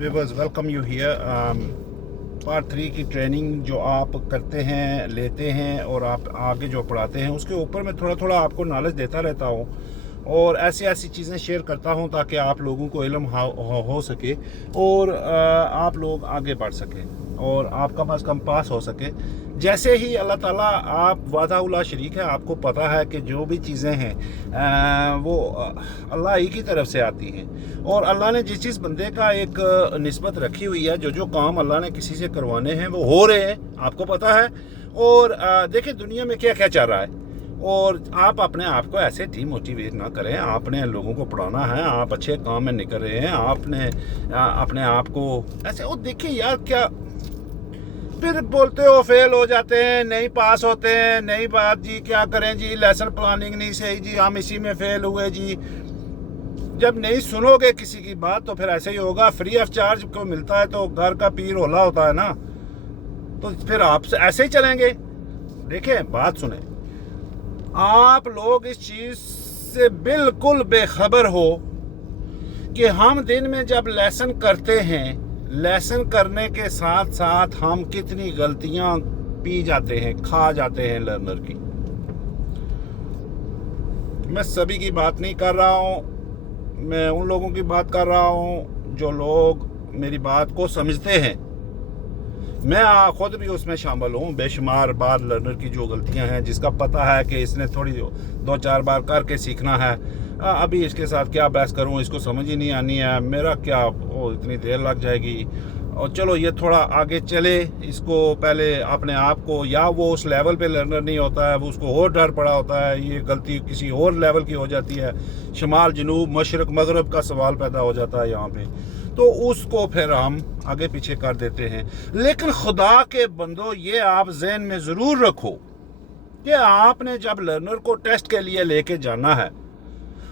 Viewers, welcome you here. Part 3 की training जो आप करते हैं, लेते हैं और आप आगे जो पढ़ाते हैं, उसके ऊपर मैं थोड़ा थोड़ा आपको नॉलेज देता रहता हूँ और ऐसी ऐसी चीज़ें शेयर करता हूँ ताकि आप लोगों को इल्म हो सके और आप लोग आगे बढ़ सकें और आप कम अज़ कम पास हो सके। जैसे ही अल्लाह ताला, आप वादा शरीक है, आपको पता है कि जो भी चीज़ें हैं वो अल्लाह ही की तरफ से आती हैं और अल्लाह ने जिस चीज़ बंदे का एक निस्बत रखी हुई है, जो जो काम अल्लाह ने किसी से करवाने हैं वो हो रहे हैं, आपको पता है। और देखिए दुनिया में क्या क्या चल रहा है और आप अपने आप को ऐसे डीमोटिवेट ना करें। आपने लोगों को पढ़ाना है, आप अच्छे काम में निकल रहे हैं, आपने अपने आप को ऐसे, और देखिए यार, क्या फिर बोलते हो फेल हो जाते हैं, नहीं पास होते हैं, नहीं बात जी, क्या करें जी, लेसन प्लानिंग नहीं सही जी, हम इसी में फेल हुए जी। जब नहीं सुनोगे किसी की बात तो फिर ऐसे ही होगा। फ्री ऑफ चार्ज को मिलता है तो घर का पीर होला होता है ना, तो फिर आप ऐसे ही चलेंगे। देखिए बात सुने, आप लोग इस चीज़ से बिल्कुल बेखबर हो कि हम दिन में जब लेसन करते हैं, लेसन करने के साथ साथ हम कितनी गलतियां पी जाते हैं, खा जाते हैं लर्नर की। मैं सभी की बात नहीं कर रहा हूं, मैं उन लोगों की बात कर रहा हूं जो लोग मेरी बात को समझते हैं। मैं खुद भी उसमें शामिल हूँ। बेशुमार बार लर्नर की जो गलतियां हैं, जिसका पता है कि इसने थोड़ी 2-4 बार करके सीखना है, अभी इसके साथ क्या बहस करूँ, इसको समझ ही नहीं आनी है, मेरा क्या वो इतनी देर लग जाएगी, और चलो ये थोड़ा आगे चले, इसको पहले अपने आप को, या वो उस लेवल पे लर्नर नहीं होता है, वो उसको और डर पड़ा होता है, ये गलती किसी और लेवल की हो जाती है, शुमाल जनूब मशरक मगरब का सवाल पैदा हो जाता है यहाँ पे, तो उसको फिर हम आगे पीछे कर देते हैं। लेकिन खुदा के बंदो, ये आप ज़हन में ज़रूर रखो कि आपने जब लर्नर को टेस्ट के लिए लेके जाना है,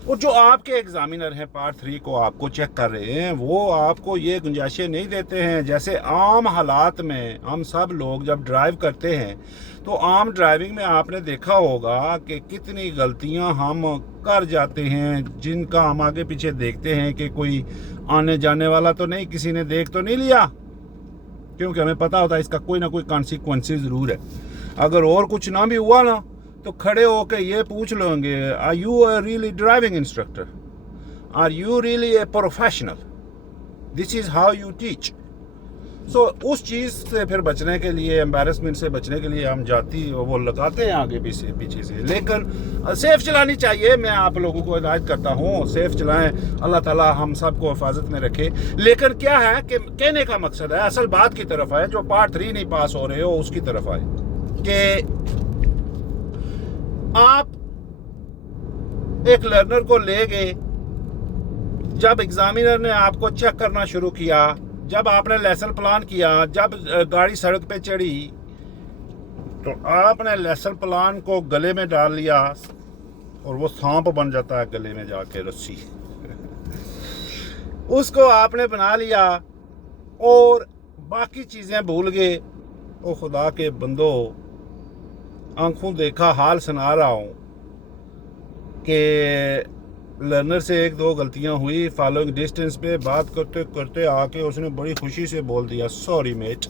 और जो आपके एग्जामिनर हैं पार्ट 3 को आपको चेक कर रहे हैं, वो आपको ये गुंजाइशें नहीं देते हैं। जैसे आम हालात में हम सब लोग जब ड्राइव करते हैं तो आम ड्राइविंग में आपने देखा होगा कि कितनी गलतियां हम कर जाते हैं, जिनका हम आगे पीछे देखते हैं कि कोई आने जाने वाला तो नहीं, किसी ने देख तो नहीं लिया, क्योंकि हमें पता होता है इसका कोई ना कोई कॉन्सिक्वेंसेस ज़रूर है। अगर और कुछ ना भी हुआ ना, तो खड़े होकर ये पूछ लोगे, are you a really driving instructor, are you really a professional, this is how you teach. So उस चीज़ से फिर बचने के लिए, एम्बैरसमेंट से बचने के लिए हम जाती वो लगाते हैं आगे पीछे से। लेकिन सेफ चलानी चाहिए। मैं आप लोगों को हिदायत करता हूँ, सेफ चलाएं, अल्लाह ताला हम सबको हिफाजत में रखे। लेकिन क्या है कि कहने का मकसद है, असल बात की तरफ है, जो पार्ट 3 नहीं पास हो रहे हो उसकी तरफ आए, कि आप एक लर्नर को ले गए, जब एग्जामिनर ने आपको चेक करना शुरू किया, जब आपने लेसन प्लान किया, जब गाड़ी सड़क पे चढ़ी, तो आपने लेसन प्लान को गले में डाल लिया और वो सांप बन जाता है गले में जाके, रस्सी उसको आपने बना लिया और बाकी चीज़ें भूल गए। ओ खुदा के बंदो, आंखों देखा हाल सुना रहा हूँ कि लर्नर से 1-2 गलतियां हुई। फॉलोइंग डिस्टेंस पे बात करते करते आके उसने बड़ी खुशी से बोल दिया, सॉरी मेट,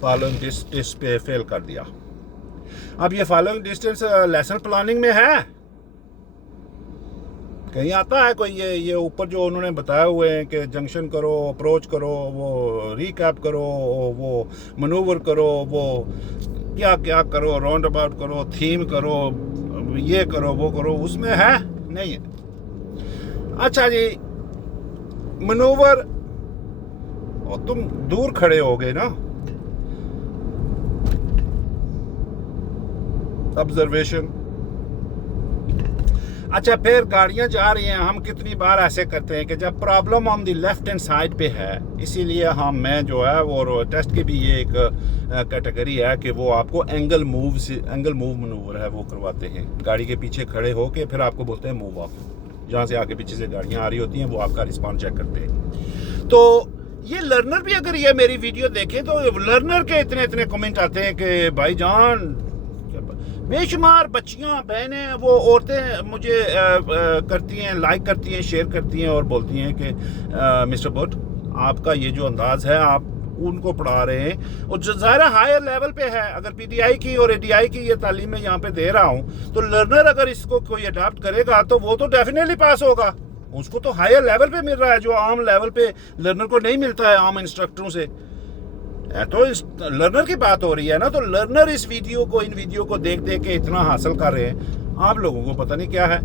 फॉलोइंग डिस्टेंस पे फेल कर दिया। अब ये फॉलोइंग डिस्टेंस लेसन प्लानिंग में है, कहीं आता है कोई? ये ऊपर जो उन्होंने बताए हुए हैं कि जंक्शन करो, अप्रोच करो, वो रिकैप करो, वो मनूवर करो, वो क्या क्या करो, राउंड अबाउट करो, थीम करो, ये करो, वो करो, उसमें है नहीं है। अच्छा जी, मनूवर, और तुम दूर खड़े हो गए ना, ऑब्जर्वेशन। अच्छा, फिर गाड़ियां जा रही हैं, हम कितनी बार ऐसे करते हैं कि जब problem on the left hand side पे है, इसीलिए मैं जो है वो टेस्ट की भी ये एक कैटेगरी है कि वो आपको एंगल मूव मनूवर है वो करवाते हैं। गाड़ी के पीछे खड़े होके फिर आपको बोलते हैं मूव ऑफ, जहाँ से आगे पीछे से गाड़ियाँ आ रही होती हैं वो आपका रिस्पॉन्स चेक करते हैं। तो ये लर्नर भी अगर ये मेरी वीडियो देखें तो लर्नर के इतने कमेंट आते हैं कि भाईजान, बेशुमार बच्चियां, बहनें, वो औरतें मुझे करती हैं, लाइक करती हैं, शेयर करती हैं और बोलती हैं कि मिस्टर बुट, आपका ये जो अंदाज है, आप उनको पढ़ा रहे हैं और जो ज़ाहिर हायर लेवल पे है। अगर पीटीआई की और एडीआई की ये तालीम मैं यहाँ पे दे रहा हूँ, तो लर्नर अगर इसको कोई अडाप्ट करेगा तो वो तो डेफिनेटली पास होगा। उसको तो हायर लेवल पे मिल रहा है जो आम लेवल पे लर्नर को नहीं मिलता है आम इंस्ट्रक्टरों से। तो इस लर्नर की बात हो रही है ना, तो लर्नर इस वीडियो को, इन वीडियो को देख देख के इतना हासिल कर रहे हैं, आप लोगों को पता नहीं क्या है।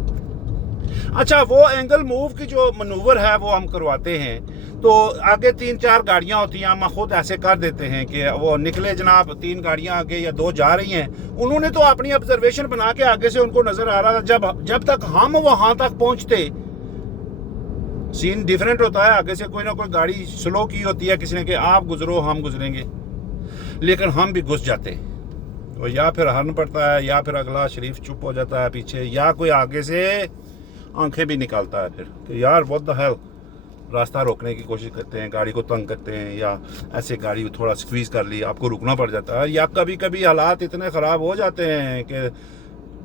अच्छा, वो एंगल मूव की जो मनूवर है वो हम करवाते हैं, तो आगे 3-4 गाड़ियां होती हैं, हम खुद ऐसे कर देते हैं कि वो निकले जनाब 3 गाड़ियां आगे या 2 जा रही हैं, उन्होंने तो अपनी ऑब्जर्वेशन बना के आगे से उनको नजर आ रहा था। जब तक हम वहां तक पहुंचते, सीन डिफरेंट होता है। आगे से कोई ना कोई गाड़ी स्लो की होती है किसी ने कि आप गुजरो हम गुजरेंगे, लेकिन हम भी घुस जाते, तो या फिर हर्न पड़ता है या फिर अगला शरीफ चुप हो जाता है पीछे, या कोई आगे से आंखें भी निकालता है फिर कि यार व्हाट द हेल, रास्ता रोकने की कोशिश करते हैं, गाड़ी को तंग करते हैं, या ऐसे गाड़ी थोड़ा स्क्वीज कर ली, आपको रुकना पड़ जाता है। या कभी कभी हालात इतने ख़राब हो जाते हैं कि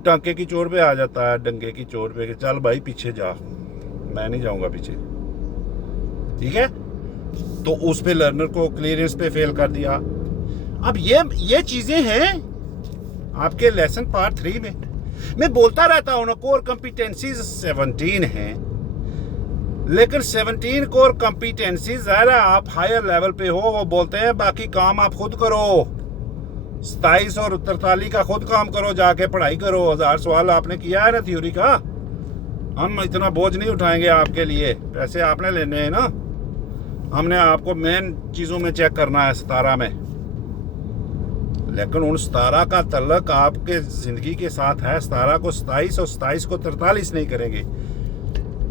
टांके की चोट पे आ जाता है, डंगे की चोट पे, कि चल भाई पीछे जा, मैं नहीं जाऊंगा पीछे, ठीक है। तो उस पे लर्नर को क्लियरेंस पे फेल कर दिया। अब ये चीजें हैं आपके लेसन पार्ट 3 में। मैं बोलता रहता हूं ना, कोर कॉम्पिटेंसीज 17 हैं, लेकिन 17 कोर कॉम्पिटेंसीज ज़ाहिर है आप हायर लेवल पे हो, वो बोलते हैं बाकी काम आप खुद करो, 27 और 43 का खुद काम करो, जाके पढ़ाई करो, 1000 सवाल आपने किया है ना थ्योरी का, हम इतना बोझ नहीं उठाएंगे आपके लिए, पैसे आपने लेने हैं ना, हमने आपको मेन चीज़ों में चेक करना है 17 में, लेकिन उन 17 का तल्लक आपके ज़िंदगी के साथ है। 17 को 27 और 27 को 43 नहीं करेंगे,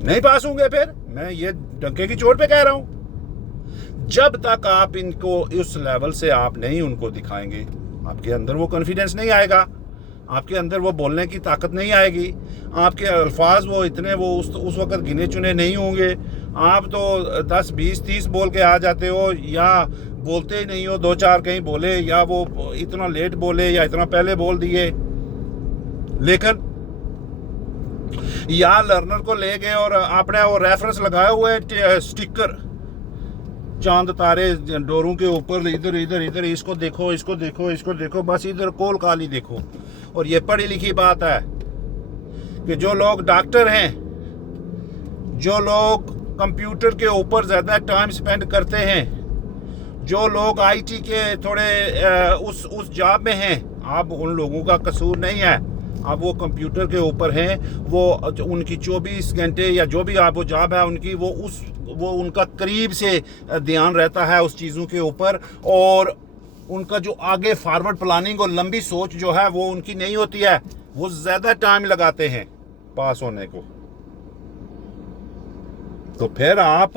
नहीं पास होंगे। फिर मैं ये डंके की चोट पे कह रहा हूं, जब तक आप इनको उस लेवल से आप नहीं उनको दिखाएंगे, आपके अंदर वो कॉन्फिडेंस नहीं आएगा, आपके अंदर वो बोलने की ताकत नहीं आएगी, आपके अल्फाज वो इतने वो उस वक्त गिने चुने नहीं होंगे। आप तो 10, 20, 30 बोल के आ जाते हो, या बोलते ही नहीं हो, 2-4 कहीं बोले, या वो इतना लेट बोले या इतना पहले बोल दिए। लेकिन या लर्नर को ले गए और आपने वो रेफरेंस लगाए हुए स्टिकर, चांद तारे डोरों के ऊपर, इधर इधर इधर, इसको देखो इसको देखो इसको देखो, बस इधर कोल काली देखो। और ये पढ़ी लिखी बात है कि जो लोग डॉक्टर हैं, जो लोग कंप्यूटर के ऊपर ज़्यादा टाइम स्पेंड करते हैं, जो लोग आईटी के थोड़े उस जॉब में हैं, अब उन लोगों का कसूर नहीं है, अब वो कंप्यूटर के ऊपर हैं, वो उनकी 24 घंटे या जो भी आप वो जॉब है उनकी, वो उनका करीब से ध्यान रहता है उस चीज़ों के ऊपर, और उनका जो आगे फॉरवर्ड प्लानिंग और लंबी सोच जो है वो उनकी नहीं होती है, वो ज़्यादा टाइम लगाते हैं पास होने को। तो फिर आप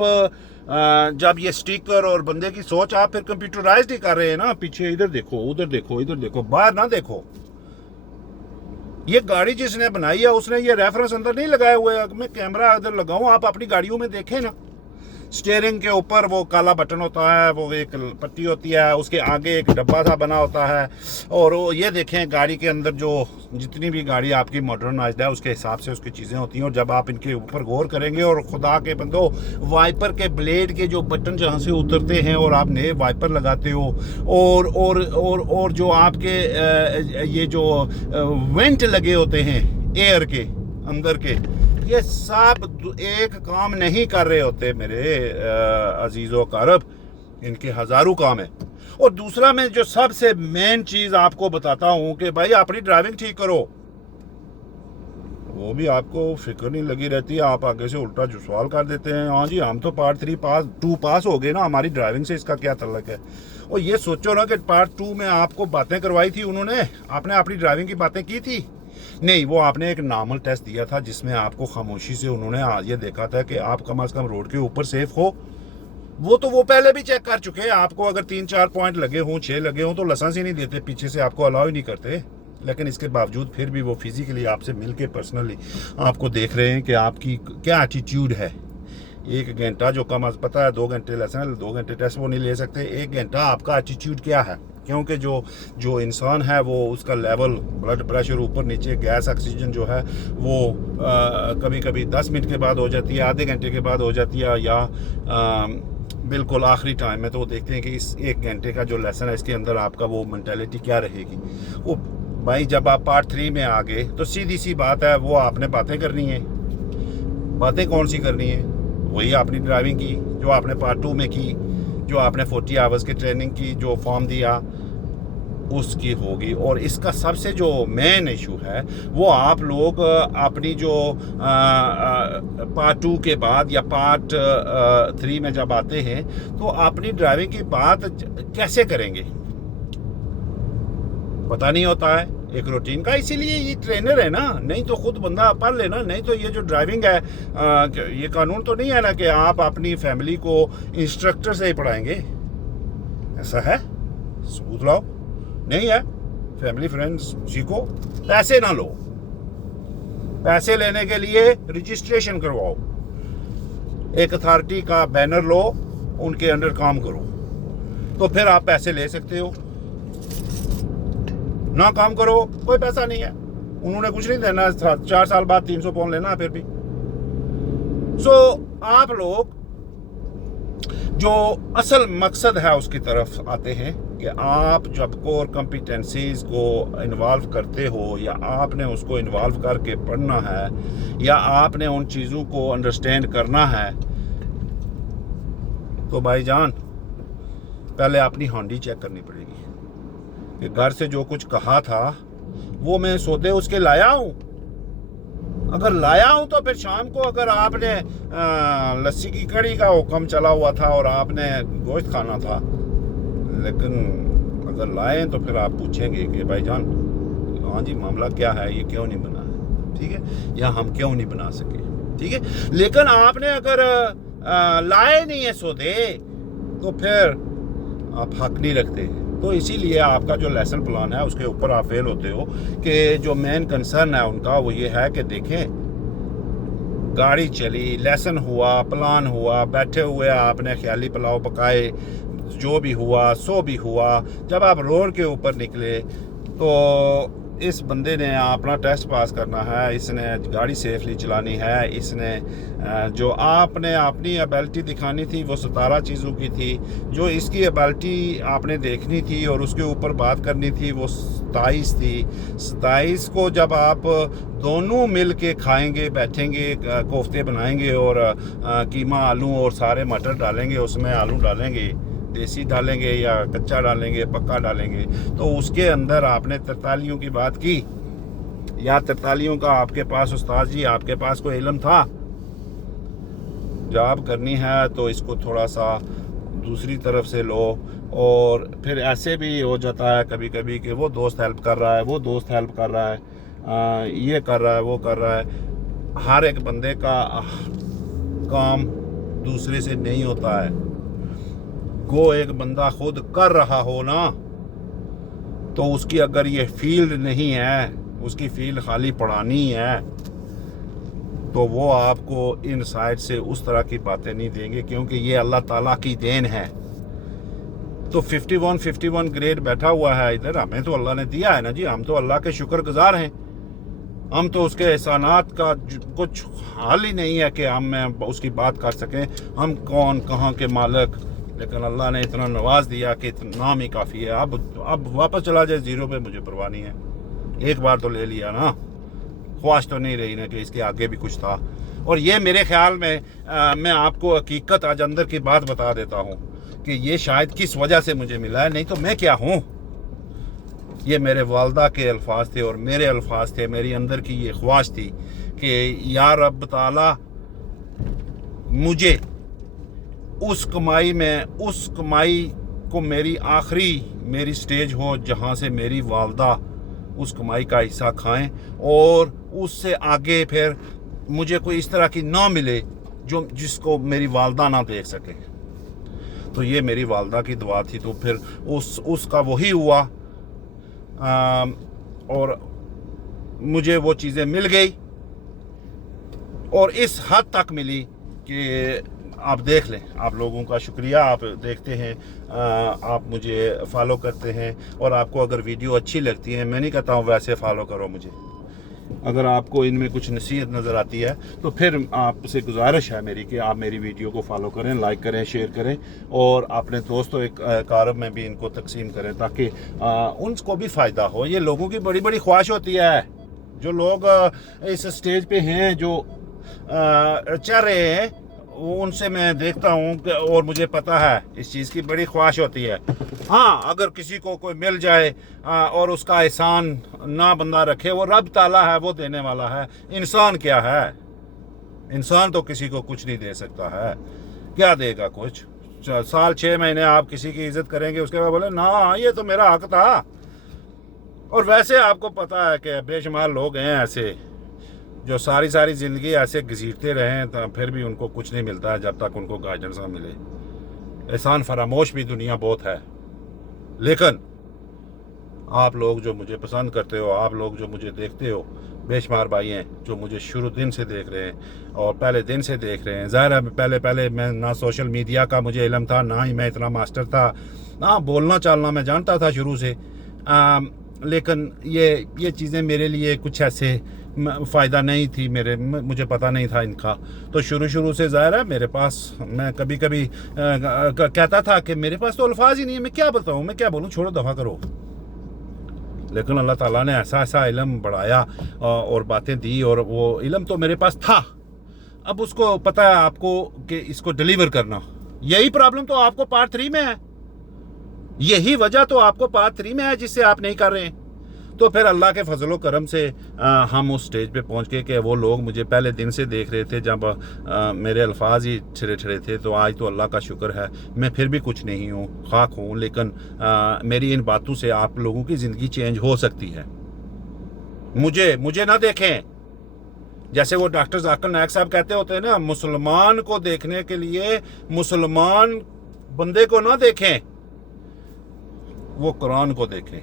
जब ये स्टिकर और बंदे की सोच आप फिर कंप्यूटराइज्ड ही कर रहे हैं ना, पीछे इधर देखो उधर देखो इधर देखो, बाहर ना देखो। ये गाड़ी जिसने बनाई है उसने ये रेफरेंस अंदर नहीं लगाए हुए, मैं कैमरा इधर लगाऊं, आप अपनी गाड़ियों में देखें ना, स्टीयरिंग के ऊपर वो काला बटन होता है, वो एक पट्टी होती है, उसके आगे एक डब्बा सा बना होता है, और वो ये देखें गाड़ी के अंदर जो जितनी भी गाड़ी आपकी मॉडर्नाइज्ड है उसके हिसाब से उसकी चीज़ें होती हैं। और जब आप इनके ऊपर गौर करेंगे, और खुदा के बंदो वाइपर के ब्लेड के जो बटन जहाँ से उतरते हैं और आप नए वाइपर लगाते हो, और जो आपके ये जो वेंट लगे होते हैं एयर के अंदर के, ये सब एक काम नहीं कर रहे होते मेरे अजीज़ों कारब, इनके हज़ारों काम है। और दूसरा मैं जो सबसे मेन चीज़ आपको बताता हूँ कि भाई अपनी ड्राइविंग ठीक करो, वो भी आपको फिक्र नहीं लगी रहती है, आप आगे से उल्टा जो सवाल कर देते हैं, हाँ जी हम तो पार्ट 2 पास हो गए ना, हमारी ड्राइविंग से इसका क्या तल्लक है। और ये सोचो ना कि पार्ट 2 में आपको बातें करवाई थी उन्होंने, आपने अपनी ड्राइविंग की बातें की थी नहीं, वो आपने एक नॉर्मल टेस्ट दिया था जिसमें आपको खामोशी से उन्होंने ये देखा था कि आप कम से कम रोड के ऊपर सेफ हो। वो तो वो पहले भी चेक कर चुके हैं, आपको अगर 3-4 पॉइंट लगे हों, 6 लगे हों, तो लाइसेंस ही नहीं देते, पीछे से आपको अलाउ ही नहीं करते। लेकिन इसके बावजूद फिर भी वो फिजिकली आपसे मिल के पर्सनली आपको देख रहे हैं कि आपकी क्या एटीट्यूड है। 1 घंटा जो कम पता है 2 घंटे लेसन, 2 घंटे टेस्ट वो नहीं ले सकते, 1 घंटा आपका एटीट्यूड क्या है। क्योंकि जो इंसान है वो उसका लेवल ब्लड प्रेशर ऊपर नीचे, गैस ऑक्सीजन जो है वो कभी कभी 10 मिनट के बाद हो जाती है, आधे घंटे के बाद हो जाती है, या बिल्कुल आखिरी टाइम में तो वो देखते हैं कि इस 1 घंटे का जो लेसन है इसके अंदर आपका वो मेंटालिटी क्या रहेगी। वो भाई जब आप पार्ट 3 में आ गए तो सीधी सी बात है, वो आपने बातें करनी है। बातें कौन सी करनी है? वही अपनी ड्राइविंग की जो आपने पार्ट 2 में की, जो आपने 40 आवर्स की ट्रेनिंग की, जो फॉर्म दिया उसकी होगी। और इसका सबसे जो मेन इशू है वो आप लोग अपनी जो पार्ट 2 के बाद या पार्ट 3 में जब आते हैं तो अपनी ड्राइविंग की बात कैसे करेंगे पता नहीं होता है एक रूटीन का। इसीलिए ये ट्रेनर है ना, नहीं तो खुद बंदा पढ़ लेना। नहीं तो ये जो ड्राइविंग है ये कानून तो नहीं है ना कि आप अपनी फैमिली को इंस्ट्रक्टर से ही पढ़ाएंगे। ऐसा है? सबूत लाओ। नहीं है। फैमिली फ्रेंड्स सीखो, पैसे ना लो। पैसे लेने के लिए रजिस्ट्रेशन करवाओ, एक अथॉरिटी का बैनर लो, उनके अंडर काम करो, तो फिर आप पैसे ले सकते हो। ना काम करो, कोई पैसा नहीं है। उन्होंने कुछ नहीं देना, 4 साल बाद 300 पाउंड लेना फिर भी। आप लोग जो असल मकसद है उसकी तरफ आते हैं कि आप जब कोर कॉम्पिटेंसीज को इन्वॉल्व करते हो या आपने उसको इन्वॉल्व करके पढ़ना है या आपने उन चीज़ों को अंडरस्टैंड करना है, तो भाईजान पहले अपनी हांडी चेक करनी पड़ेगी कि घर से जो कुछ कहा था वो मैं सौदे उसके लाया हूँ। अगर लाया हूँ तो फिर शाम को अगर आपने लस्सी की कड़ी का हुक्म चला हुआ था और आपने गोश्त खाना था, लेकिन अगर लाए तो फिर आप पूछेंगे कि भाईजान हाँ जी मामला क्या है, ये क्यों नहीं बना है, ठीक है, या हम क्यों नहीं बना सके, ठीक है। लेकिन आपने अगर लाए नहीं है सौदे तो फिर आप हक नहीं रखते। तो इसीलिए आपका जो लेसन प्लान है उसके ऊपर आप फेल होते हो कि जो मेन कंसर्न है उनका वो ये है कि देखें गाड़ी चली, लेसन हुआ, प्लान हुआ, बैठे हुए आपने ख्याली पुलाव पकाए, जो भी हुआ सो भी हुआ। जब आप रोड के ऊपर निकले तो इस बंदे ने अपना टेस्ट पास करना है, इसने गाड़ी सेफली चलानी है, इसने जो आपने अपनी एबिलिटी दिखानी थी वो 17 चीज़ों की थी, जो इसकी एबिलिटी आपने देखनी थी और उसके ऊपर बात करनी थी वो 27 थी। 27 को जब आप दोनों मिल के खाएंगे, बैठेंगे, कोफ्ते बनाएंगे और कीमा आलू और सारे मटर डालेंगे, उसमें आलू डालेंगे, देसी डालेंगे या कच्चा डालेंगे, पक्का डालेंगे, तो उसके अंदर आपने 43 की बात की या 43 का आपके पास उस्ताद जी आपके पास कोई इल्म था। जॉब करनी है तो इसको थोड़ा सा दूसरी तरफ से लो। और फिर ऐसे भी हो जाता है कभी कभी कि वो दोस्त हेल्प कर रहा है, वो दोस्त हेल्प कर रहा है, ये कर रहा है, वो कर रहा है। हर एक बंदे का काम दूसरे से नहीं होता है। को एक बंदा खुद कर रहा हो ना तो उसकी अगर ये फील्ड नहीं है, उसकी फील्ड खाली पढ़ानी है, तो वो आपको इन साइड से उस तरह की बातें नहीं देंगे, क्योंकि ये अल्लाह ताला की देन है। तो 51 ग्रेड बैठा हुआ है इधर, हमें तो अल्लाह ने दिया है ना जी, हम तो अल्लाह के शुक्रगुजार हैं। हम तो उसके एहसानात का कुछ हाल ही नहीं है कि हम उसकी बात कर सकें, हम कौन कहाँ के मालिक, लेकिन अल्लाह ने इतना नवाज दिया कि नाम ही काफ़ी है। अब वापस चला जाए ज़ीरो पे, मुझे परवाह नहीं है। एक बार तो ले लिया ना, ख्वाहिश तो नहीं रही ना कि इसके आगे भी कुछ था। और ये मेरे ख्याल में मैं आपको हकीकत आज अंदर की बात बता देता हूँ कि ये शायद किस वजह से मुझे मिला है, नहीं तो मैं क्या हूँ। ये मेरे वालदा के अल्फाज थे और मेरे अल्फाज थे, मेरी अंदर की ये ख्वाहिश थी कि या रब ताला मुझे उस कमाई में, उस कमाई को मेरी मेरी स्टेज हो जहाँ से मेरी वालदा उस कमाई का हिस्सा खाएं और उससे आगे फिर मुझे कोई इस तरह की ना मिले जिसको मेरी वालदा ना देख सके। तो ये मेरी वालदा की दुआ थी। तो फिर उसका वही हुआ और मुझे वो चीज़ें मिल गई और इस हद तक मिली कि आप देख लें। आप लोगों का शुक्रिया, आप देखते हैं, आप मुझे फॉलो करते हैं और आपको अगर वीडियो अच्छी लगती है, मैं नहीं कहता हूँ वैसे फॉलो करो मुझे, अगर आपको इनमें कुछ नसीहत नज़र आती है तो फिर आपसे गुजारिश है मेरी कि आप मेरी वीडियो को फॉलो करें, लाइक करें, शेयर करें और अपने दोस्तों एक कारब में भी इनको तकसीम करें ताकि उनको भी फ़ायदा हो। ये लोगों की बड़ी बड़ी ख्वाहिश होती है, जो लोग इस स्टेज पे हैं, जो चल रहे हैं, उनसे मैं देखता हूँ और मुझे पता है इस चीज़ की बड़ी ख्वाहिश होती है। हाँ, अगर किसी को कोई मिल जाए और उसका एहसान ना बंदा रखे, वो रब ताला है, वो देने वाला है। इंसान क्या है? इंसान तो किसी को कुछ नहीं दे सकता है। क्या देगा कुछ? साल 6 महीने आप किसी की इज्जत करेंगे, उसके बाद बोले ना ये तो मेरा हक था। और वैसे आपको पता है कि बेशुमार लोग हैं ऐसे जो सारी ज़िंदगी ऐसे घसीटते रहे तो फिर भी उनको कुछ नहीं मिलता है जब तक उनको गाइडेंस ना मिले। एहसान फरामोश भी दुनिया बहुत है, लेकिन आप लोग जो मुझे पसंद करते हो, आप लोग जो मुझे देखते हो, बेशुमार भाई हैं जो मुझे शुरू दिन से देख रहे हैं और पहले दिन से देख रहे हैं। ज़ाहिर है पहले मैं ना सोशल मीडिया का मुझे इल्म था, ना ही मैं इतना मास्टर था, ना बोलना चालना मैं जानता था शुरू से, लेकिन ये चीज़ें मेरे लिए कुछ ऐसे फ़ायदा नहीं थी, मुझे पता नहीं था इनका। तो शुरू से ज़ाहिर है मेरे पास, मैं कभी कहता था कि मेरे पास तो अल्फाज ही नहीं है, मैं क्या बताऊँ, मैं क्या बोलूँ, छोड़ो, दफ़ा करो। लेकिन अल्लाह ताला ने ऐसा इल्म बढ़ाया और बातें दी और वो इल्म तो मेरे पास था। अब उसको पता है आपको कि इसको डिलीवर करना, यही प्रॉब्लम तो आपको पार्ट 3 में है, यही वजह तो आपको पार्ट 3 में है जिससे आप नहीं कर रहे हैं। तो फिर अल्लाह के फजलो करम से हम उस स्टेज पे पहुंच गए कि वो लोग मुझे पहले दिन से देख रहे थे जब मेरे अल्फाज ही छिड़े थे। तो आज तो अल्लाह का शुक्र है मैं फिर भी कुछ नहीं हूँ, खाक हूँ, लेकिन मेरी इन बातों से आप लोगों की ज़िंदगी चेंज हो सकती है। मुझे ना देखें, जैसे वो डॉक्टर जाकिर नायक साहब कहते होते हैं ना, मुसलमान को देखने के लिए मुसलमान बंदे को ना देखें, वो कुरान को देखें।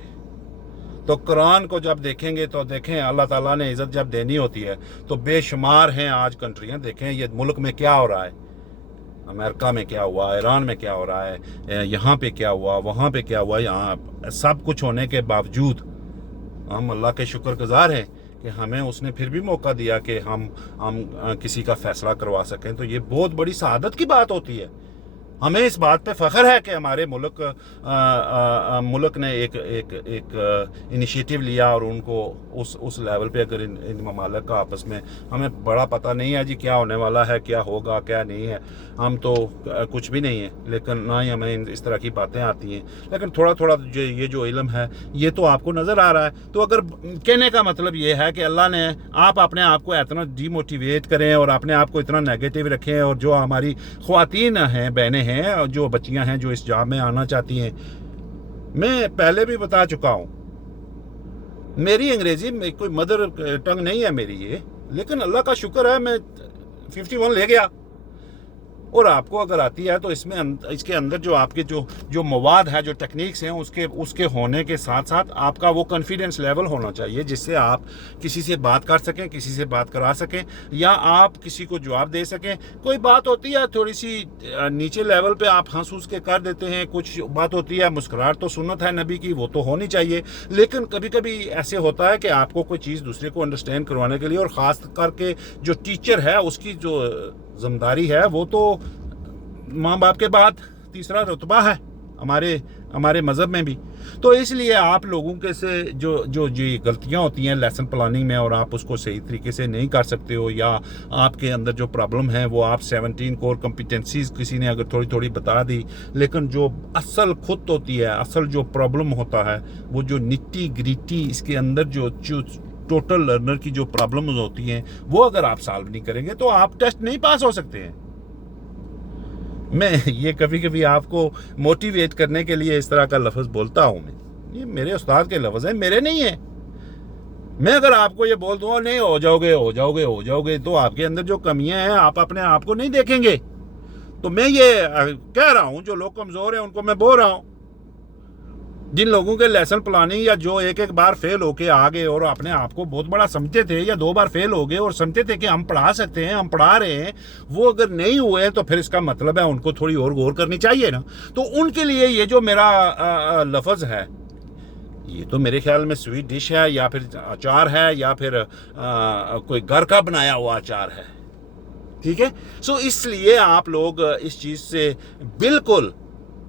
तो कुरान को जब देखेंगे तो देखें अल्लाह ताला ने इज़्ज़त जब देनी होती है तो बेशुमार हैं आज कंट्रियां। देखें ये मुल्क में क्या हो रहा है, अमेरिका में क्या हुआ, ईरान में क्या हो रहा है, यहाँ पे क्या हुआ, वहाँ पे क्या हुआ। यहाँ सब कुछ होने के बावजूद हम अल्लाह के शुक्रगुजार हैं कि हमें उसने फिर भी मौका दिया कि हम किसी का फ़ैसला करवा सकें। तो ये बहुत बड़ी सआदत की बात होती है। हमें इस बात पे फ़ख्र है कि हमारे मुल्क ने एक इनिशिएटिव लिया और उनको उस लेवल पे, अगर इन ममालिक का आपस में, हमें बड़ा पता नहीं है जी क्या होने वाला है, क्या होगा क्या नहीं है, हम तो कुछ भी नहीं है, लेकिन ना ही हमें इस तरह की बातें आती हैं। लेकिन थोड़ा ये जो इल्म है ये तो आपको नज़र आ रहा है। तो अगर कहने का मतलब ये है कि अल्लाह ने, आप अपने आप को इतना डीमोटिवेट करें और अपने आप को इतना नेगेटिव रखें, और जो हमारी ख्वातीन हैं, बहनें हैं और जो बच्चियां हैं जो इस जॉब में आना चाहती हैं, मैं पहले भी बता चुका हूं, मेरी अंग्रेजी में कोई मदर टंग नहीं है मेरी ये, लेकिन अल्लाह का शुक्र है मैं 51 ले गया। और आपको अगर आती है तो इसके अंदर जो आपके जो मवाद है, जो टेक्निक्स हैं, उसके होने के साथ साथ आपका वो कॉन्फिडेंस लेवल होना चाहिए जिससे आप किसी से बात कर सकें, किसी से बात करा सकें, या आप किसी को जवाब दे सकें। कोई बात होती है थोड़ी सी नीचे लेवल पे आप हंस उस के कर देते हैं, कुछ बात होती है, मुस्कुराहट तो सुन्नत है नबी की, वो तो होनी चाहिए। लेकिन कभी कभी ऐसे होता है कि आपको कोई चीज़ दूसरे को अंडरस्टैंड करवाने के लिए, और ख़ास करके जो टीचर है उसकी जो जिम्मेदारी है, वो तो माँ बाप के बाद तीसरा रुतबा है हमारे मज़हब में भी। तो इसलिए आप लोगों के से जो ये गलतियाँ होती हैं लेसन प्लानिंग में, और आप उसको सही तरीके से नहीं कर सकते हो, या आपके अंदर जो प्रॉब्लम है वो आप 17 कोर कॉम्पिटेंसीज किसी ने अगर थोड़ी बता दी, लेकिन जो असल खुद होती है, असल जो प्रॉब्लम होता है, वो जो निट्टी ग्रिटी इसके अंदर जो टोटल लर्नर की जो प्रॉब्लम्स होती हैं, वो अगर आप सॉल्व नहीं करेंगे तो आप टेस्ट नहीं पास हो सकते हैं। मैं ये कभी आपको मोटिवेट करने के लिए इस तरह का लफ्ज़ बोलता हूँ, ये मेरे उस्ताद के लफ्ज़ हैं, मेरे नहीं है। मैं अगर आपको ये बोल दूँ नहीं हो जाओगे, तो आपके अंदर जो कमियां हैं आप अपने आप को नहीं देखेंगे। तो मैं ये कह रहा हूँ, जो लोग कमज़ोर हैं उनको मैं बोल रहा हूँ, जिन लोगों के लेसन प्लानिंग, या जो एक बार फेल होके आ गए और अपने आप को बहुत बड़ा समझते थे, या 2 बार फेल हो गए और समझते थे कि हम पढ़ा सकते हैं, हम पढ़ा रहे हैं, वो अगर नहीं हुए तो फिर इसका मतलब है उनको थोड़ी और गौर करनी चाहिए ना। तो उनके लिए ये जो मेरा लफ्ज़ है, ये तो मेरे ख्याल में स्वीट डिश है या फिर अचार है या फिर कोई घर का बनाया हुआ अचार है, ठीक है। सो इसलिए आप लोग इस चीज़ से बिल्कुल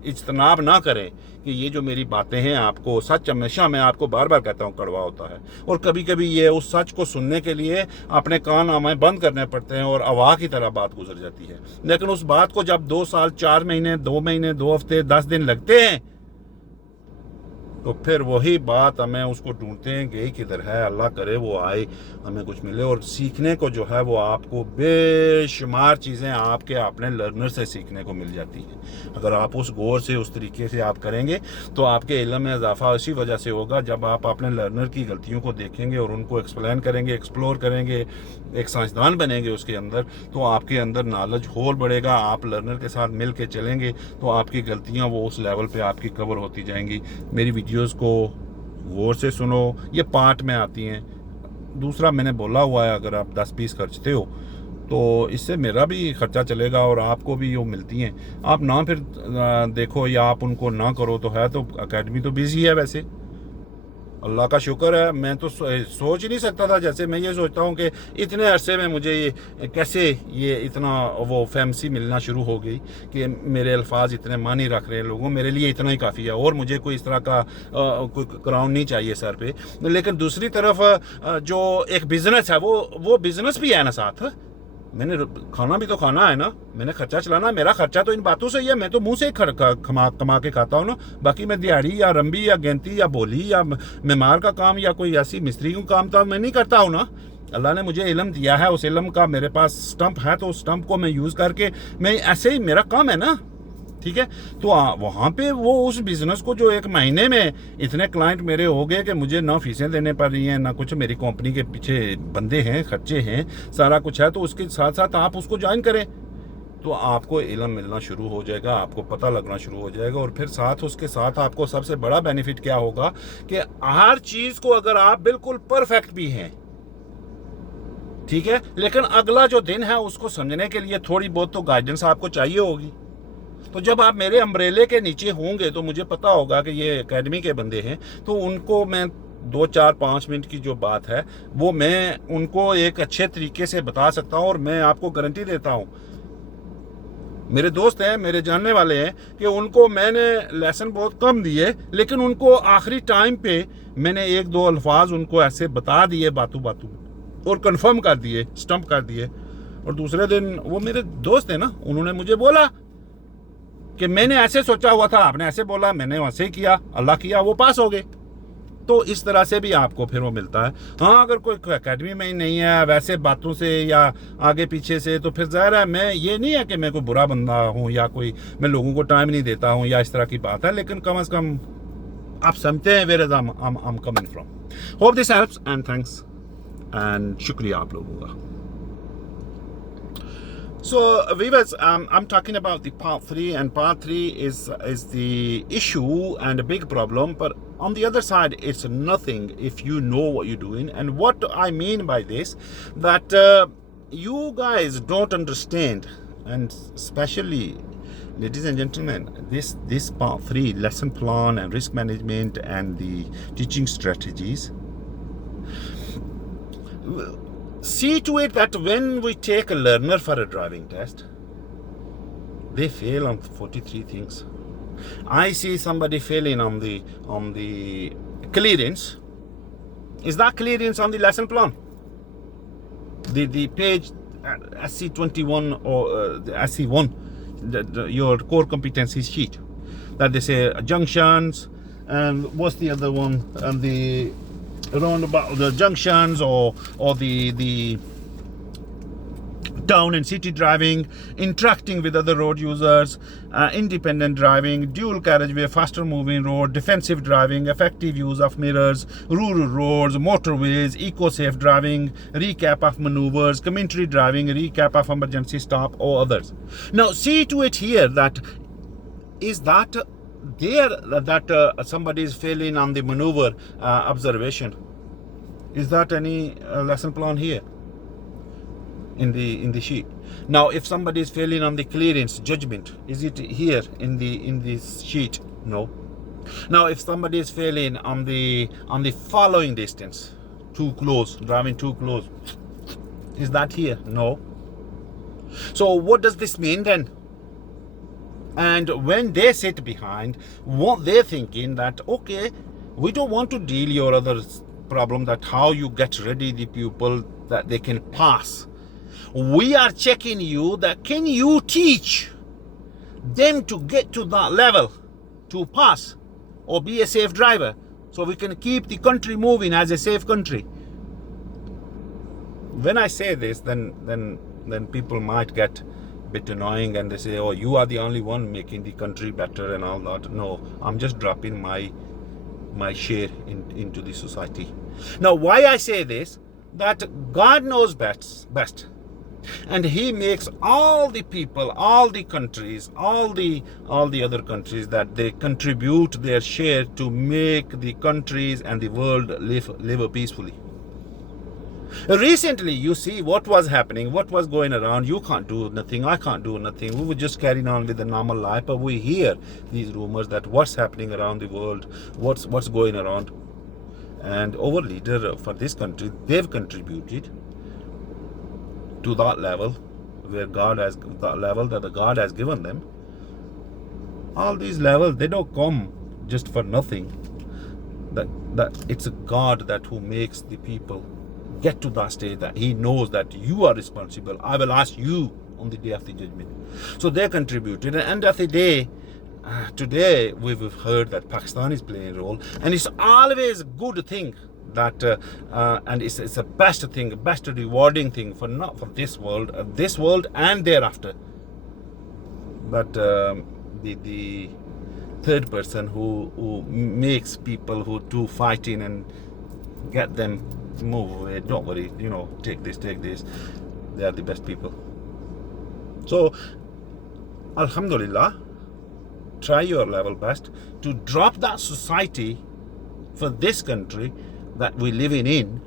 इज्तनाब ना करें कि ये जो मेरी बातें हैं, आपको सच हमेशा, मैं आपको बार बार कहता हूँ, कड़वा होता है, और कभी कभी ये उस सच को सुनने के लिए अपने कान हमें बंद करने पड़ते हैं और हवा की तरह बात गुजर जाती है। लेकिन उस बात को जब 2 साल, 4 महीने, 2 महीने, 2 हफ्ते, 10 दिन लगते हैं, तो फिर वही बात हमें उसको ढूंढते हैं कि किधर है, अल्लाह करे वो आए, हमें कुछ मिले। और सीखने को जो है वो आपको बेशुमार चीज़ें आपके अपने लर्नर से सीखने को मिल जाती हैं। अगर आप उस गौर से, उस तरीके से आप करेंगे तो आपके इल्म में इजाफा इसी वजह से होगा जब आप अपने लर्नर की गलतियों को देखेंगे और उनको एक्सप्लेन करेंगे, एक्सप्लोर करेंगे, एक साइंसदान बनेंगे उसके अंदर, तो आपके अंदर नॉलेज और बढ़ेगा। आप लर्नर के साथ मिल के चलेंगे तो आपकी गलतियाँ वो उस लेवल पर आपकी कवर होती जाएंगी। मेरी वीडियोस को गौर से सुनो, ये पार्ट में आती हैं। दूसरा मैंने बोला हुआ है, अगर आप 10 पीस खर्चते हो तो इससे मेरा भी खर्चा चलेगा और आपको भी वो मिलती हैं। आप ना फिर देखो या आप उनको ना करो तो है, तो एकेडमी तो बिजी है वैसे, अल्लाह का शुक्र है। मैं तो सोच ही नहीं सकता था, जैसे मैं ये सोचता हूँ कि इतने अरसे में मुझे ये कैसे ये इतना वो फैंसी मिलना शुरू हो गई कि मेरे अल्फाज इतने मानी रख रहे हैं लोगों, मेरे लिए इतना ही काफ़ी है और मुझे कोई इस तरह का कोई क्राउन नहीं चाहिए सर पे। लेकिन दूसरी तरफ जो एक बिज़नेस है वो बिज़नेस भी है ना साथ, मैंने खाना भी तो खाना है ना, मैंने खर्चा चलाना, मेरा खर्चा तो इन बातों से ही है। मैं तो मुंह से ही कमा के खाता हूँ ना। बाकी मैं दिहाड़ी या रंबी या गेंती या बोली या मेमार का काम या कोई ऐसी मिस्त्री का काम तो मैं नहीं करता हूँ ना। अल्लाह ने मुझे इल्म दिया है, उस इल्म का मेरे पास स्टंप है, तो उस स्टंप को मैं यूज़ करके मैं ऐसे ही, मेरा काम है ना, ठीक है। तो वहाँ पे वो उस बिज़नेस को जो एक महीने में इतने क्लाइंट मेरे हो गए कि मुझे ना फीसें देने पड़ रही हैं ना कुछ, मेरी कंपनी के पीछे बंदे हैं, खर्चे हैं, सारा कुछ है, तो उसके साथ साथ आप उसको ज्वाइन करें तो आपको इल्म मिलना शुरू हो जाएगा, आपको पता लगना शुरू हो जाएगा। और फिर साथ उसके साथ आपको सबसे बड़ा बेनिफिट क्या होगा कि हर चीज़ को अगर आप बिल्कुल परफेक्ट भी हैं, ठीक है, लेकिन अगला जो दिन है उसको समझने के लिए थोड़ी बहुत तो गाइडेंस आपको चाहिए होगी। तो जब आप मेरे अम्ब्रेले के नीचे होंगे तो मुझे पता होगा कि ये एकेडमी के बंदे हैं, तो उनको मैं 2, 4, 5 मिनट की जो बात है वो मैं उनको एक अच्छे तरीके से बता सकता हूँ। और मैं आपको गारंटी देता हूँ, मेरे दोस्त हैं, मेरे जानने वाले हैं, कि उनको मैंने लेसन बहुत कम दिए, लेकिन उनको आखिरी टाइम पे मैंने 1-2 अल्फाज उनको ऐसे बता दिए बातों बातों और कंफर्म कर दिए, स्टंप कर दिए। और दूसरे दिन वो मेरे दोस्त हैं ना, उन्होंने मुझे बोला कि मैंने ऐसे सोचा हुआ था, आपने ऐसे बोला, मैंने वैसे ही किया, अल्लाह किया, वो पास हो गए। तो इस तरह से भी आपको फिर वो मिलता है। हाँ, अगर कोई एकेडमी में ही नहीं है, वैसे बातों से या आगे पीछे से, तो फिर ज़ाहिर है, मैं ये नहीं है कि मैं कोई बुरा बंदा हूँ या कोई मैं लोगों को टाइम नहीं देता हूँ या इस तरह की बात है, लेकिन कम से कम आप समझते हैं where I am coming from. Hope this helps and thanks and शुक्रिया आप लोगों का। So viewers, I'm talking about the part 3, and part 3 is the issue and a big problem, but on the other side it's nothing if you know what you're doing. And what I mean by this, that you guys don't understand, and especially ladies and gentlemen, this part 3, lesson plan and risk management and the teaching strategies, see to it that when we take a learner for a driving test, they fail on 43 things. I see somebody failing on the clearance. Is that clearance on the lesson plan? The page SC21 or the SC1, your core competencies sheet, that they say junctions, and what's the other one, and the around about the junctions or the town and city driving, interacting with other road users, independent driving, dual carriageway, faster moving road, defensive driving, effective use of mirrors, rural roads, motorways, eco-safe driving, recap of maneuvers, commentary driving, recap of emergency stop or others. Now see to it here that is that there that somebody is failing on the maneuver observation. Is that any lesson plan here in the sheet? Now if somebody is failing on the clearance judgment, is it here in this sheet? No. Now, if somebody is failing on the following distance, too close, driving too close, is that here? No. So what does this mean then? And when they sit behind, what they're thinking that, okay, we don't want to deal your other problem, that how you get ready the pupil that they can pass. We are checking you that can you teach them to get to that level to pass or be a safe driver, so we can keep the country moving as a safe country. When I say this, then people might get a bit annoying and they say, oh, you are the only one making the country better and all that. No, I'm just dropping my share into the society. Now, why I say this, that God knows best. And he makes all the people, all the countries, all the other countries, that they contribute their share to make the countries and the world live peacefully. Recently, you see what was happening, what was going around. You can't do nothing, I can't do nothing. We were just carrying on with the normal life, but we hear these rumors that what's happening around the world, what's going around. And our leader for this country, they've contributed to that level where God has, that level that the God has given them. All these levels, they don't come just for nothing. That it's a God that who makes the people get to that stage, that he knows that you are responsible. I will ask you on the day of the judgment. So they contributed. At the end of the day, today we've heard that Pakistan is playing a role, and it's always a good thing that and it's a best thing, best rewarding thing for not for this world and thereafter, but the third person who makes people who do fighting and get them move away, don't worry, take this, they are the best people. So alhamdulillah, try your level best to drop that society for this country that we living in,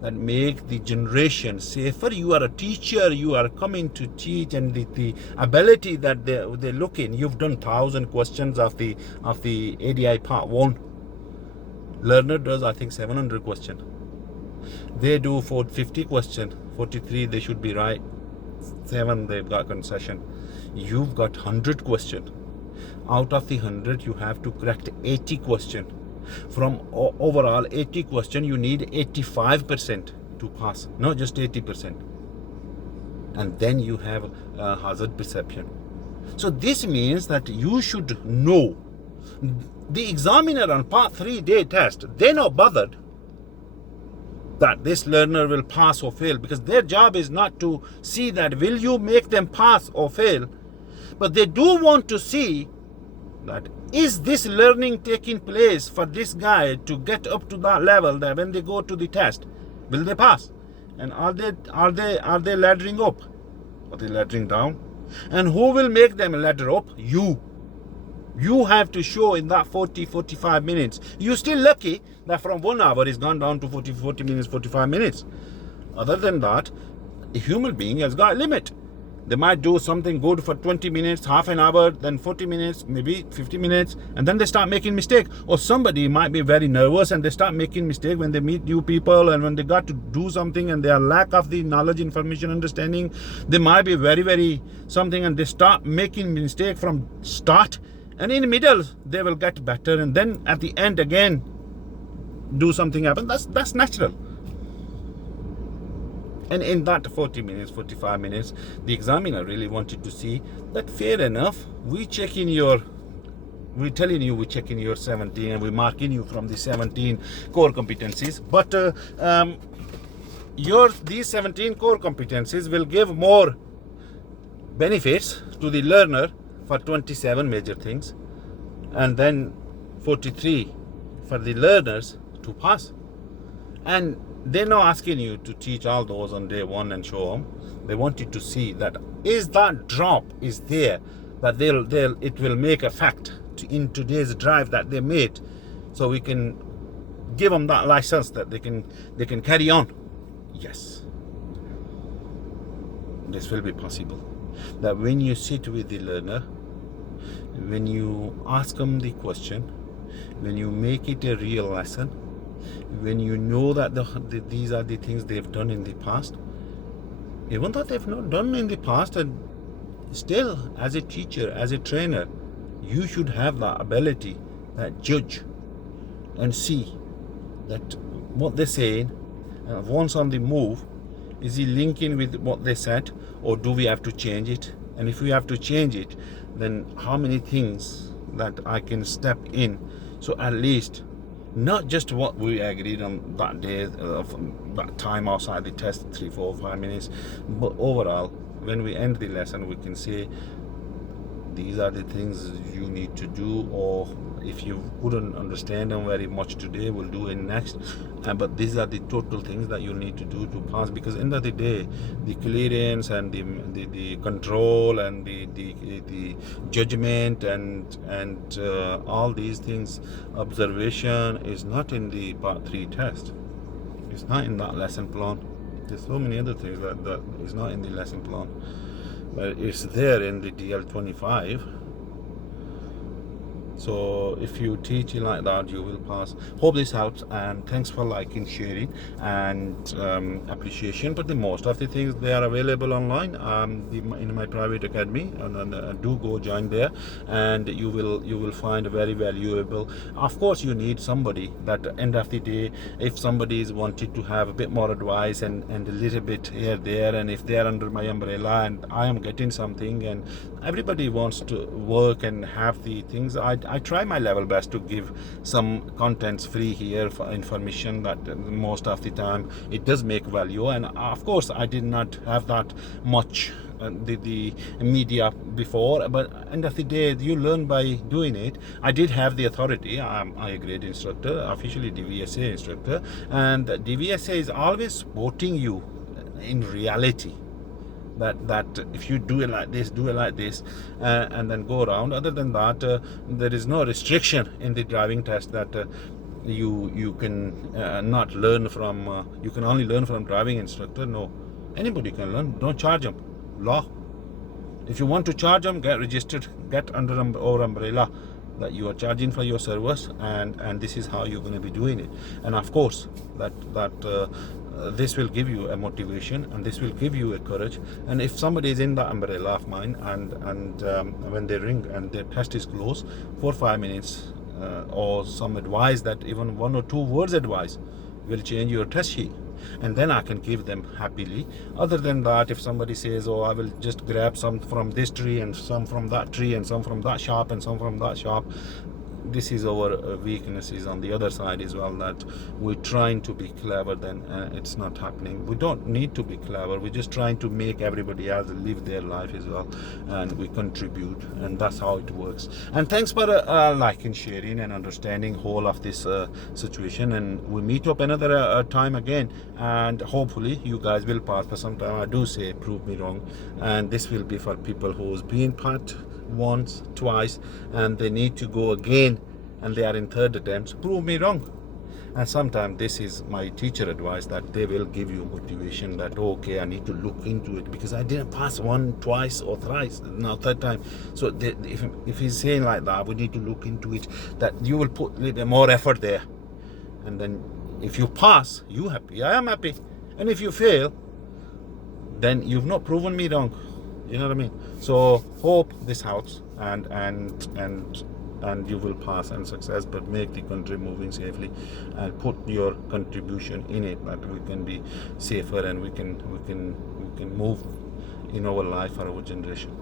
that make the generation safer. You are a teacher, you are coming to teach, and the ability that they look in. You've done 1,000 questions of the ADI part 1. Learner does, I think, 700 questions. They do 50 questions, 43 they should be right, 7 they've got concession. You've got 100 questions. Out of the 100, you have to correct 80 questions. From overall 80 questions, you need 85% to pass, not just 80%. And then you have hazard perception. So this means that you should know. The examiner on part 3-day test, they're not bothered that this learner will pass or fail, because their job is not to see that will you make them pass or fail, but they do want to see that is this learning taking place for this guy to get up to that level, that when they go to the test, will they pass? And are they laddering up? Are they laddering down? And who will make them ladder up? You have to show in that 40-45 minutes. You're still lucky that from 1 hour it's gone down to 40 minutes, 45 minutes. Other than that, a human being has got a limit. They might do something good for 20 minutes, half an hour, then 40 minutes, maybe 50 minutes, and then they start making mistake. Or somebody might be very nervous and they start making mistake when they meet new people, and when they got to do something and their lack of the knowledge, information, understanding, they might be very, very something, and they start making mistake from start. And in the middle, they will get better, and then at the end again, do something happen. That's natural. And in that 40 minutes, 45 minutes, the examiner really wanted to see that fair enough. We're telling you we're checking your 17, and we're marking you from the 17 core competencies. But these 17 core competencies will give more benefits to the learner for 27 major things, and then 43 for the learners to pass. And they're not asking you to teach all those on day 1 and show them. They want you to see that is that drop is there, that it will make a fact in today's drive that they made, so we can give them that license that they can carry on. Yes, this will be possible. That when you sit with the learner, when you ask them the question, when you make it a real lesson, when you know that these are the things they've done in the past, even though they've not done in the past, and still, as a teacher, as a trainer, you should have that ability, that judge, and see that what they're saying, once on the move, is he linking with what they said, or do we have to change it? And if we have to change it, then how many things that I can step in, so at least not just what we agreed on that day, that time outside the test, 3, 4, 5 minutes, but overall, when we end the lesson, we can say these are the things you need to do, or if you couldn't understand them very much today, we'll do it next. But these are the total things that you need to do to pass, because end of the day, the clearance and the control and the judgment and all these things, observation, is not in the part 3 test. It's not in that lesson plan. There's so many other things that is not in the lesson plan, but it's there in the DL25. So if you teach it like that, you will pass. Hope this helps, and thanks for liking, sharing, and appreciation. But the most of the things, they are available online in my private academy, and do go join there, and you will find very valuable. Of course, you need somebody that end of the day, if somebody is wanted to have a bit more advice and a little bit here there, and if they are under my umbrella and I am getting something, and everybody wants to work and have the things, I try my level best to give some contents free here for information that most of the time it does make value. And of course, I did not have that much the media before, but end of the day, you learn by doing it. I did have the authority. I'm a grade instructor, officially DVSA instructor, and DVSA is always supporting you in reality. That if you do it like this, do it like this, and then go around. Other than that, there is no restriction in the driving test that you can not learn from. You can only learn from driving instructor. No, anybody can learn. Don't charge them. Law. If you want to charge them, get registered. Get under our umbrella that you are charging for your service, and this is how you're going to be doing it. And of course, this will give you a motivation, and this will give you a courage. And if somebody is in the umbrella of mine, and when they ring and their test is closed for 5 minutes, or some advice, that even 1 or 2 words advice will change your test sheet, and then I can give them happily. Other than that, if somebody says, oh, I will just grab some from this tree and some from that tree and some from that shop and some from that shop, this is our weaknesses on the other side as well, that we're trying to be clever, then it's not happening. We don't need to be clever. We're just trying to make everybody else live their life as well, and we contribute, and that's how it works. And thanks for liking, sharing, and understanding whole of this situation. And we meet up another time again, and hopefully you guys will pass. For some time I do say prove me wrong, and this will be for people who's been part once, twice, and they need to go again, and they are in 3rd attempt. Prove me wrong. And sometimes this is my teacher advice, that they will give you motivation that, okay, I need to look into it because I didn't pass 1, twice, or thrice, now 3rd time. So if he's saying like that, we need to look into it, that you will put a little more effort there, and then if you pass, you happy, I am happy. And if you fail, then you've not proven me wrong. You know what I mean? So hope this helps, and you will pass and success, but make the country moving safely, and put your contribution in it, that we can be safer, and we can move in our life for our generation.